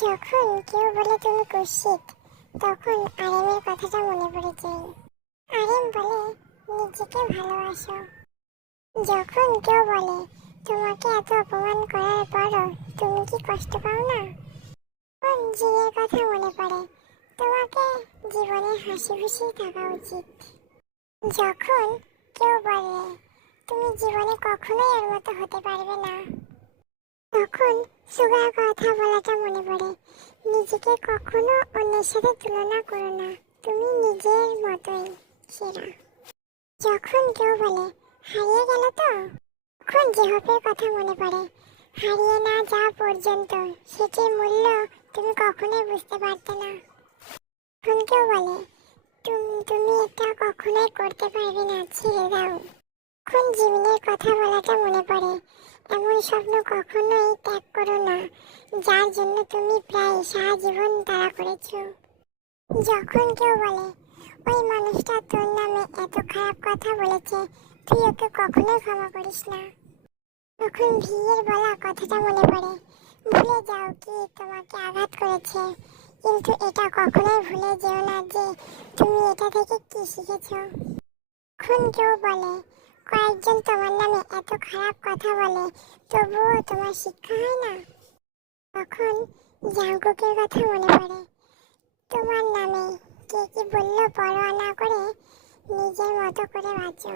যখন কেউ বলে তুমি কুৎসিত, তখন আরেমের কথাটা মনে পড়ে যায়। আরেম বলে নিজেকে ভালোবাসো। যখন কেউ বলে তোমাকে এত অপমান করার পরও তুমি কি কষ্ট পাও না, তখন জিনের কথা মনে পড়ে, তোমাকে জীবনে হাসি খুশি থাকা উচিত। যখন কেউ বলে তুমি জীবনে কখনোই ওর মতো হতে পারবে না, তখন সুগার কথা বলাটা মনে পড়ে, নিজেকে কখনো অন্যের সাথে তুলনা করো না, তুমি নিজের মতোই সেরা। যখন কেউ বলে হারিয়ে গেল তো, তখন জেহপের কথা মনে পড়ে, হারিয়ে না যাওয়া পর্যন্ত সেটির মূল্য তুমি কখনোই বুঝতে পারতে না। যখন কেউ বলে তুমি এটা কখনোই করতে পারবে না, ছেড়ে দাও, তখন জীবনের কথা বলাটা মনে পড়ে, এমন স্বপ্ন কখনোই ত্যাগ করো না যার জন্য তুমি প্রায় সারা জীবন তাড়া করেছো। যখন কেউ বলে ওই মানুষটা তোর নামে এত খারাপ কথা বলেছে, তুই ওকে কখনোই ক্ষমা করিস না, তখন ভিয়ের বলা কথাটা মনে পড়ে, ভুলে যাও কি তোমাকে আঘাত করেছে, কিন্তু এটা কখনোই ভুলে যেও না যে তুমি এটা থেকে কি শিখেছো। যখন কেউ বলে কয়েকজন তোমার নামে এত খারাপ কথা বলে তবুও তোমার শিক্ষা হয় না, তখন জাঙ্কুকের কথা মনে পড়ে, তোমার নামে কে কি বললো পরোয়া না করে নিজের মতো করে বাঁচো।